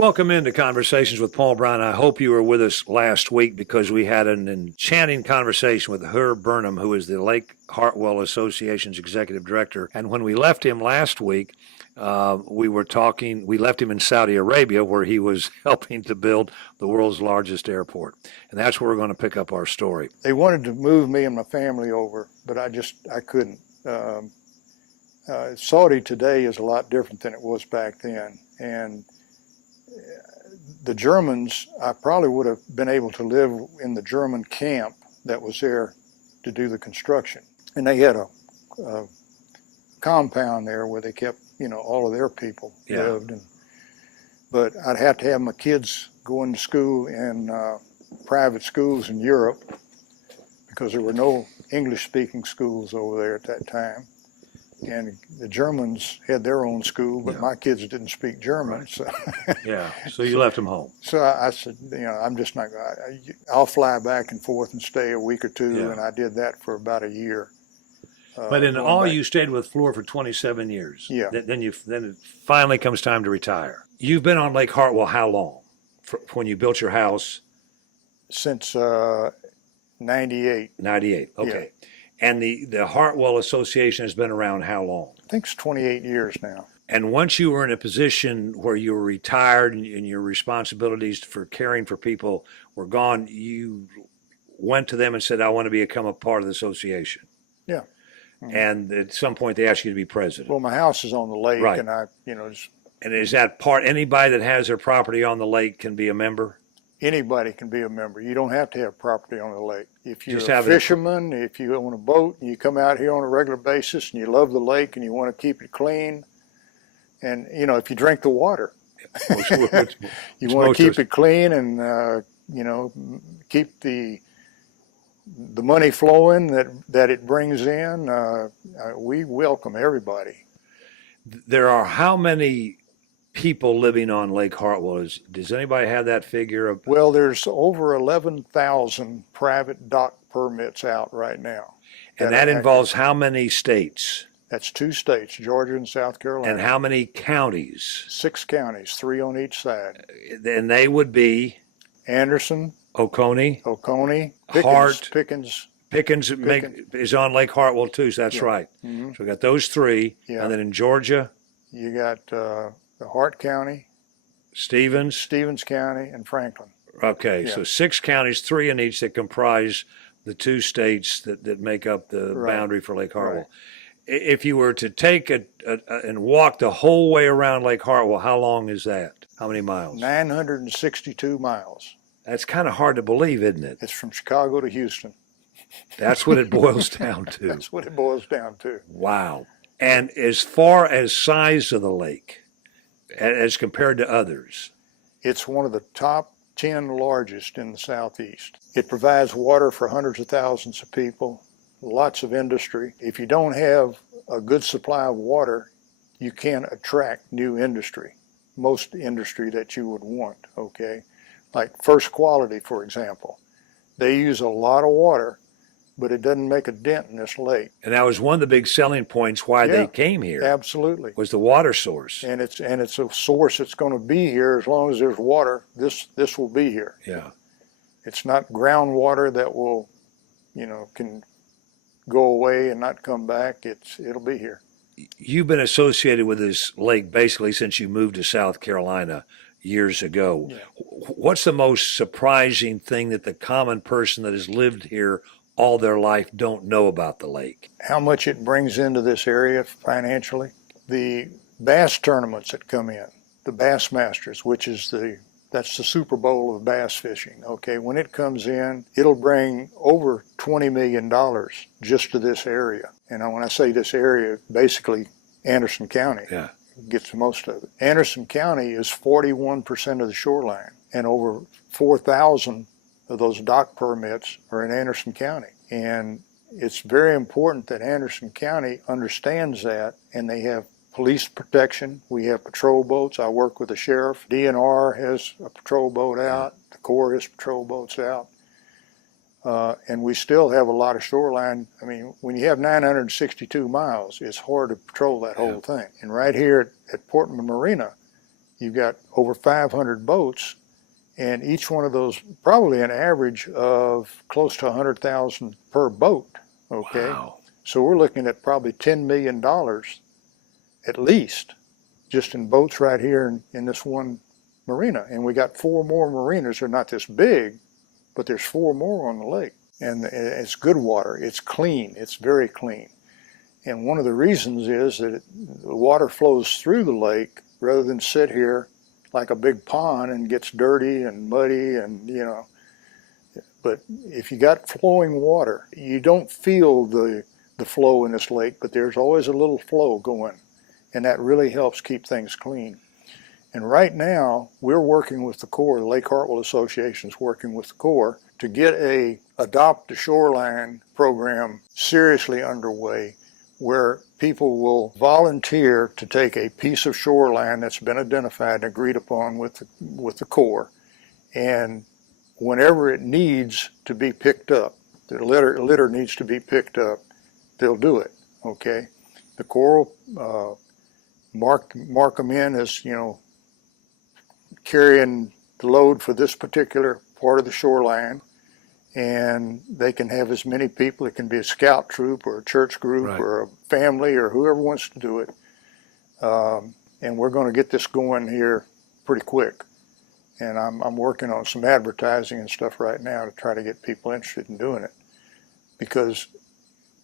Welcome into Conversations with Paul Brown. I hope you were with us last week because we had an enchanting conversation with Burnham, who is the Lake Hartwell Association's executive director. And when we left him last week, we left him in Saudi Arabia, where he was helping to build the world's largest airport. And that's where we're going to pick up our story. They wanted to move me and my family over, but I couldn't. Saudi today is a lot different than it was back then. And the Germans, I probably would have been able to live in the German camp that was there to do the construction. And they had a compound there where they kept, all of their people lived. But I'd have to have my kids going to school in private schools in Europe because there were no English-speaking schools over there at that time. And the Germans had their own school, but my kids didn't speak German. Right. So you left them home. So I said, I'm just not going to, I'll fly back and forth and stay a week or two. And I did that for about a year. But in all, you stayed with Fluor for 27 years. Yeah. Then it finally comes time to retire. You've been on Lake Hartwell how long? When you built your house? Since 98. 98, okay. Yeah. And the Hartwell Association has been around how long? I think it's 28 years now. And once you were in a position where you were retired and your responsibilities for caring for people were gone, you went to them and said, I want to become a part of the association. Yeah. Mm-hmm. And at some point they asked you to be president. Well, my house is on the lake, right. And And is that anybody that has their property on the lake can be a member? Anybody can be a member. You don't have to have property on the lake. If you're a fisherman, if you own a boat and you come out here on a regular basis and you love the lake and you want to keep it clean, and if you drink the water, you want to keep it clean and keep the money flowing that it brings in. We welcome everybody. There are how many people living on Lake Hartwell? Does anybody have that figure? Well, there's over 11,000 private dock permits out right now. And that involves how many states? That's 2 states, Georgia and South Carolina. And how many counties? 6 counties, 3 on each side. And they would be? Anderson, Oconee, Pickens. Pickens is on Lake Hartwell too, so that's right. Mm-hmm. So we got those 3. Yeah. And then in Georgia? You got the Hart County, Stevens County, and Franklin. Okay, so 6 counties, 3 in each, that comprise the 2 states that make up the boundary for Lake Hartwell. Right. If you were to take and walk the whole way around Lake Hartwell, how long is that? How many miles? 962 miles. That's kind of hard to believe, isn't it? It's from Chicago to Houston. That's what it boils down to. That's what it boils down to. Wow. And as far as size of the lake, as compared to others? It's one of the top 10 largest in the Southeast. It provides water for hundreds of thousands of people, lots of industry. If you don't have a good supply of water, you can't attract new industry, most industry that you would want, okay? Like First Quality, for example. They use a lot of water, but it doesn't make a dent in this lake. And that was one of the big selling points why they came here. Absolutely. Was the water source. And it's a source that's going to be here as long as there's water. This will be here. Yeah. It's not groundwater that will, can go away and not come back. It'll be here. You've been associated with this lake basically since you moved to South Carolina years ago. Yeah. What's the most surprising thing that the common person that has lived here all their life don't know about the lake? How much it brings into this area financially. The bass tournaments that come in, the Bass Masters, which is that's the Super Bowl of bass fishing. Okay, when it comes in, it'll bring over $20 million just to this area. And when I say this area, basically Anderson County gets most of it. Anderson County is 41% of the shoreline, and over 4,000 of those dock permits are in Anderson County. And it's very important that Anderson County understands that, and they have police protection. We have patrol boats. I work with the sheriff. DNR has a patrol boat out. The Corps has patrol boats out. And we still have a lot of shoreline. I mean, when you have 962 miles, it's hard to patrol that whole thing. And right here at Portman Marina, you've got over 500 boats, and each one of those probably an average of close to 100,000 per boat. Okay, Wow. so we're looking at probably $10 million at least just in boats right here in this one marina. And we got 4 more marinas. They're not this big, but there's 4 more on the lake. And it's good water. It's clean. It's very clean. And one of the reasons is that the water flows through the lake rather than sit here like a big pond and gets dirty and muddy and, you know. But if you got flowing water, you don't feel the flow in this lake, but there's always a little flow going. And that really helps keep things clean. And right now, we're working with the Corps, the Lake Hartwell Association is working with the Corps to get a Adopt the Shoreline program seriously underway, where people will volunteer to take a piece of shoreline that's been identified and agreed upon with the Corps, and whenever it needs to be picked up, the litter needs to be picked up, they'll do it, okay? The Corps will mark them in as, you know, carrying the load for this particular part of the shoreline, and they can have as many people. It can be a scout troop or a church group Right. or a family or whoever wants to do it. And we're going to get this going here pretty quick. And I'm working on some advertising and stuff right now to try to get people interested in doing it. Because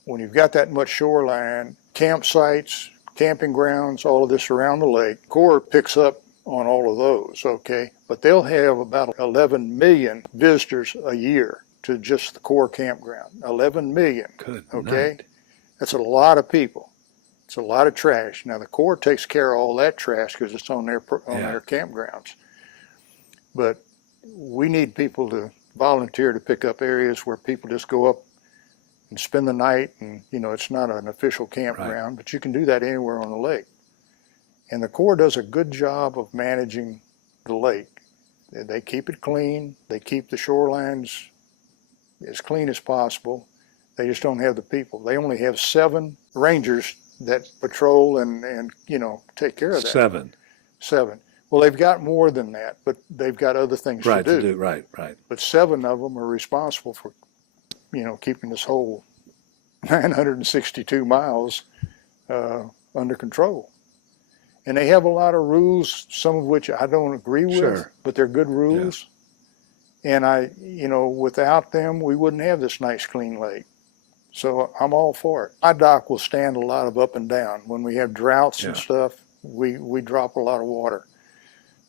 when you've got that much shoreline, campsites, camping grounds, all of this around the lake, Corps picks up on all of those, okay? But they'll have about 11 million visitors a year to just the Corps campground. 11 million, Good okay? night. That's a lot of people. It's a lot of trash. Now the Corps takes care of all that trash because it's on their campgrounds. But we need people to volunteer to pick up areas where people just go up and spend the night, and you know, it's not an official campground, but you can do that anywhere on the lake. And the Corps does a good job of managing the lake. They keep it clean. They keep the shorelines as clean as possible. They just don't have the people. They only have 7 rangers that patrol and you know, take care of that. 7. 7. Well, they've got more than that, but they've got other things Right, to do. Right. But 7 of them are responsible for, you know, keeping this whole 962 miles under control. And they have a lot of rules, some of which I don't agree with, Sure. but they're good rules. Yeah. And you know, without them, we wouldn't have this nice, clean lake. So I'm all for it. My dock will stand a lot of up and down. When we have droughts and stuff, we drop a lot of water.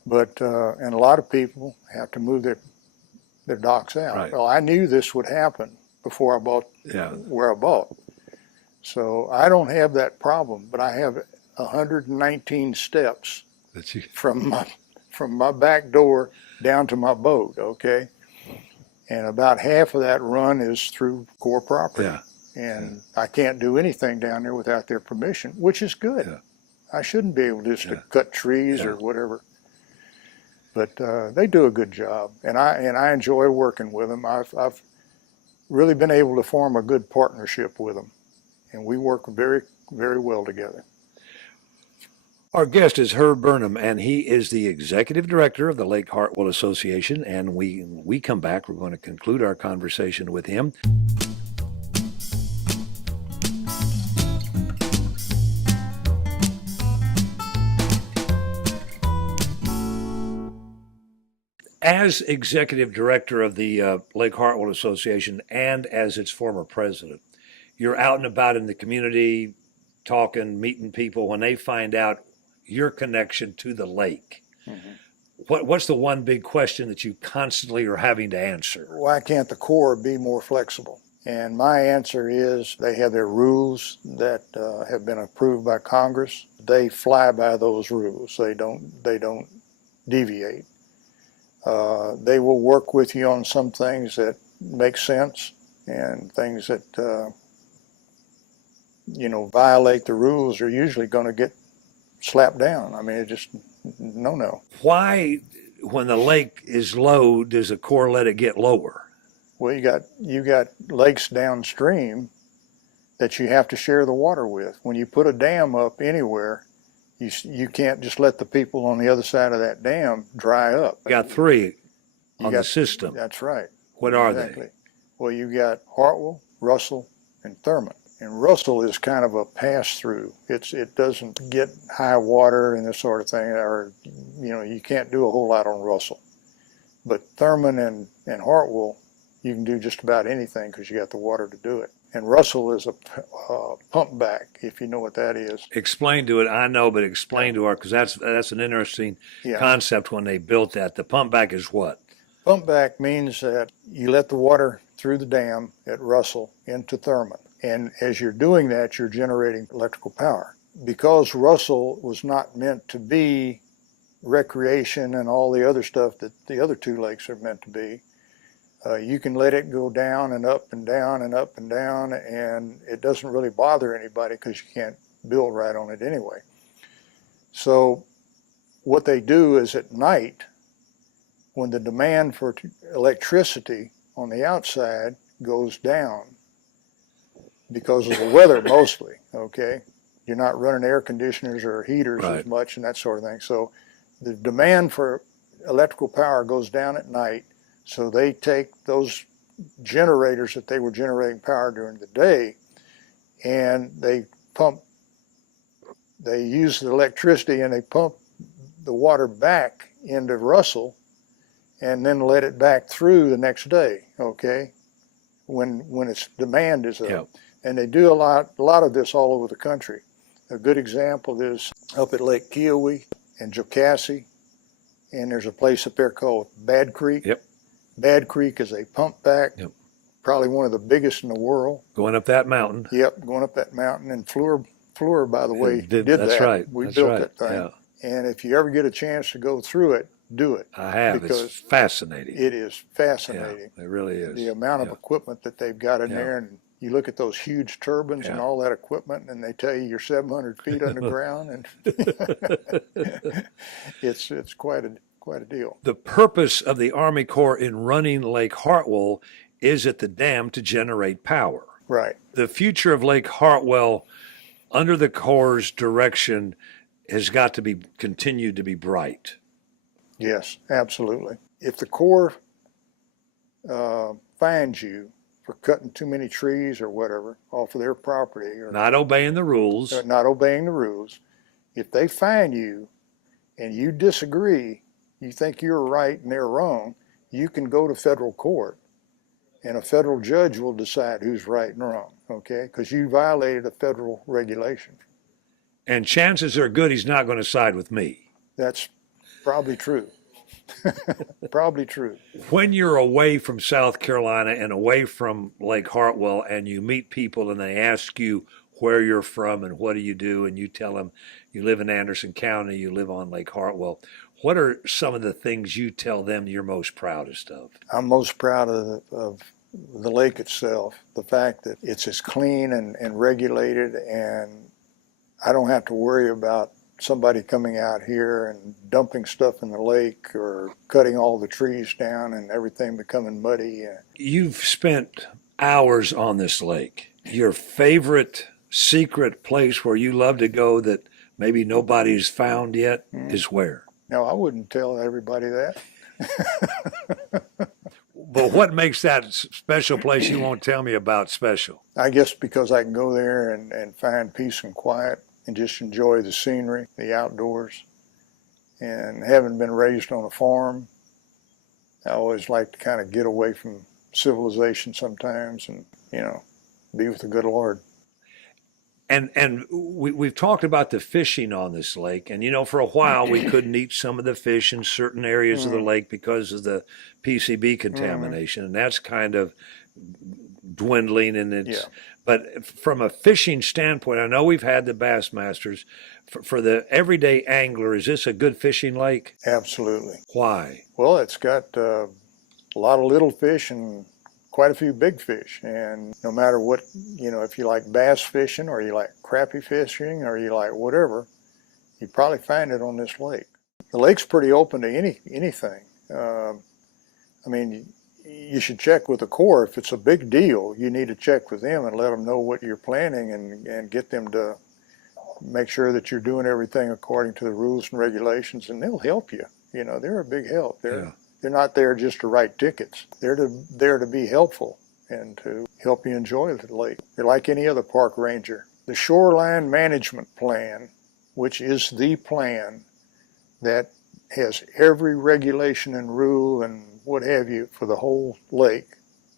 But, and a lot of people have to move their docks out. Right. Well, I knew this would happen before I bought where I bought. So I don't have that problem, but I have 119 steps from my back door down to my boat, okay? And about half of that run is through Corps property. Yeah. And I can't do anything down there without their permission, which is good. Yeah. I shouldn't be able just to cut trees or whatever. But they do a good job, and I enjoy working with them. I've really been able to form a good partnership with them, and we work very, very well together. Our guest is Herb Burnham, and he is the executive director of the Lake Hartwell Association. And when we come back, we're going to conclude our conversation with him. As executive director of the Lake Hartwell Association and as its former president, you're out and about in the community, talking, meeting people. When they find out your connection to the lake, what's the one big question that you constantly are having to answer? Why can't the Corps be more flexible? And my answer is they have their rules that have been approved by Congress. They fly by those rules. They don't deviate. They will work with you on some things that make sense, and things that you know, violate the rules are usually going to get slapped down. I mean, it just no. Why, when the lake is low, does the Corps let it get lower? Well, you got lakes downstream that you have to share the water with. When you put a dam up anywhere, You can't just let the people on the other side of that dam dry up. You got three You on got the system. That's right. What are Exactly. Well, you got Hartwell, Russell, and Thurman. And Russell is kind of a pass-through. It doesn't get high water and this sort of thing, or you can't do a whole lot on Russell. But Thurman and Hartwell, you can do just about anything because you got the water to do it. And Russell is a pump back, if you know what that is. they? Explain to it. I know, but explain to her, because that's an interesting concept when they built that. The pump back is what? Pump back means that you let the water through the dam at Russell into Thurman. And as you're doing that, you're generating electrical power. Because Russell was not meant to be recreation and all the other stuff that the other two lakes are meant to be, you can let it go down and up and down and up and down, and it doesn't really bother anybody because you can't build right on it anyway. So what they do is at night, when the demand for electricity on the outside goes down, because of the weather mostly, okay? You're not running air conditioners or heaters as much and that sort of thing. So the demand for electrical power goes down at night, so they take those generators that they were generating power during the day and they use the electricity and they pump the water back into Russell and then let it back through the next day, okay? When its demand is up. Yep. And they do a lot of this all over the country. A good example is up at Lake Kiowee and Jocassee, and there's a place up there called Bad Creek. Yep. Bad Creek is a pump back, Yep. probably one of the biggest in the world. Going up that mountain. Yep, going up that mountain. And Fleur, by the way, did that's that. Right. We that's built right. that thing. Yeah. And if you ever get a chance to go through it, do it. I have. Because it's fascinating. it is fascinating. Yeah, it really is. The amount of equipment that they've got in there, and you look at those huge turbines and all that equipment, and they tell you you're 700 feet underground, and it's quite a deal. The purpose of the Army Corps in running Lake Hartwell is at the dam to generate power. Right. The future of Lake Hartwell, under the Corps' direction, has got to be continued to be bright. Yes, absolutely. If the Corps finds you for cutting too many trees or whatever off of their property, or Not obeying the rules. not obeying the rules, if they find you and you disagree, you think you're right and they're wrong, you can go to federal court and a federal judge will decide who's right and wrong, okay? Because you violated a federal regulation. And chances are good he's not going to side with me. That's probably true. Probably true. When you're away from South Carolina and away from Lake Hartwell and you meet people and they ask you where you're from and what do you do, and you tell them you live in Anderson County, you live on Lake Hartwell, what are some of the things you tell them you're most proudest of? I'm most proud of the lake itself, the fact that it's as clean and regulated, and I don't have to worry about somebody coming out here and dumping stuff in the lake or cutting all the trees down and everything becoming muddy. You've spent hours on this lake. Your favorite secret place where you love to go that maybe nobody's found yet is where? Now, I wouldn't tell everybody that. But what makes that special place you won't tell me about special? I guess because I can go there and find peace and quiet and just enjoy the scenery, the outdoors. And having been raised on a farm, I always like to kind of get away from civilization sometimes and, be with the good Lord. And we've talked about the fishing on this lake, and for a while we couldn't eat some of the fish in certain areas of the lake because of the PCB contamination, and that's kind of dwindling. And but from a fishing standpoint, I know we've had the Bassmasters. For the everyday angler, is this a good fishing lake? Absolutely. Why? Well, it's got a lot of little fish and quite a few big fish, and no matter what, if you like bass fishing or you like crappie fishing or you like whatever, you probably find it on this lake. The lake's pretty open to anything. You should check with the Corps. If it's a big deal, you need to check with them and let them know what you're planning and get them to make sure that you're doing everything according to the rules and regulations, and they'll help you. You know, they're a big help. They're not there just to write tickets. They're there to be helpful and to help you enjoy the lake. They're like any other park ranger. The Shoreline Management Plan, which is the plan that has every regulation and rule and what have you for the whole lake,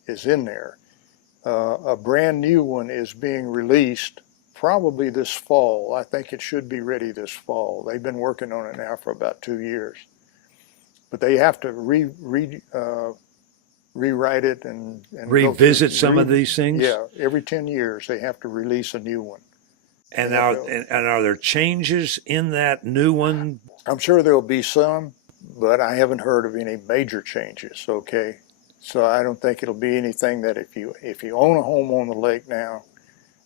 is in there. A brand new one is being released probably this fall. I think it should be ready this fall. They've been working on it now for about 2 years. But they have to rewrite it and revisit some of these things. Yeah, every 10 years they have to release a new one. And are there changes in that new one? I'm sure there'll be some, but I haven't heard of any major changes. Okay, so I don't think it'll be anything that if you own a home on the lake now,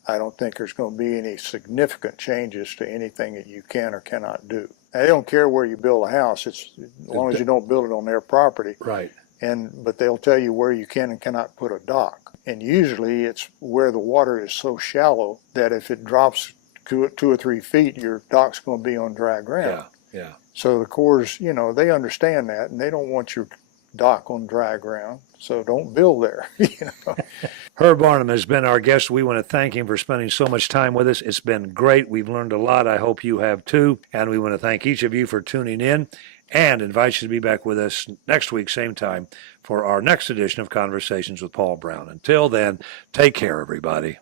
I don't think there's going to be any significant changes to anything that you can or cannot do. Now, they don't care where you build a house. It's as long as you don't build it on their property. Right. But they'll tell you where you can and cannot put a dock. And usually it's where the water is so shallow that if it drops 2 or 3 feet, your dock's going to be on dry ground. Yeah. So the Corps, you know, they understand that, and they don't want your dock on dry ground. So don't build there. You know. Herb Burnham has been our guest. We want to thank him for spending so much time with us. It's been great. We've learned a lot. I hope you have too. And we want to thank each of you for tuning in and invite you to be back with us next week, same time, for our next edition of Conversations with Paul Brown. Until then, take care, everybody.